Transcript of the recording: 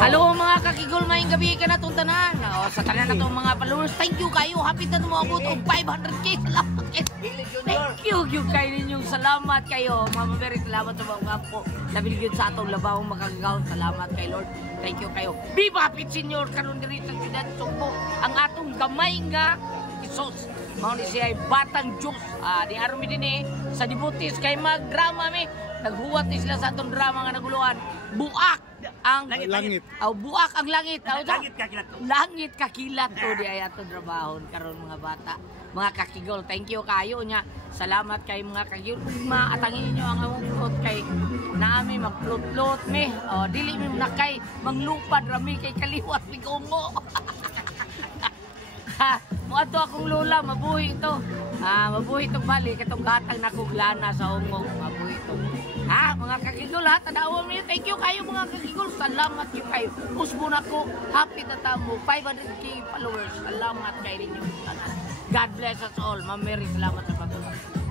Hello mga kakigol, maing gabi ka na itong tanan. O, sa tanan na itong mga followers, thank you kayo. Happy na tumabot og 500k. Salamat kayo. Thank you. Yung kayo ninyong salamat kayo. Mama Mary, salamat sa mga po. Labil yun sa atong labawang makagagaw. Salamat kay Lord. Thank you kayo. Viva Pit Senior karon diri sa Ciudad Sugbo. Ang atong gamay nga Isos. Mao ni siya ay batang Diyos. Di armi din sa dibutis kay magdrama mi. Naghuwat ni sila sa atong drama nga naguluhan. Buak ang langit. Buak ang langit. Langit kakilat. Langit kakilat o di ay atong trabahon karon mga bata. Mga kakigol, thank you kayo nya. Salamat kay mga kakigol. Maatangin niyo ang among plot kay naami magplot-plot mi. O dili mi nakay manglupad rami kay kaliwat mi kungo. Muadto akong lola, mabuhi ito. Mabuhi itong balik, itong gatang nakuglana sa ungong. Mabuhi ito. Mga kakigol tanawa mo yun. Thank you kayo mga kakigol. Salamat you kayo. Usbo na ko. Happy na tamo. 500k followers. Salamat kayo ninyo. God bless us all. Ma'am Mary, salamat sa patuloy.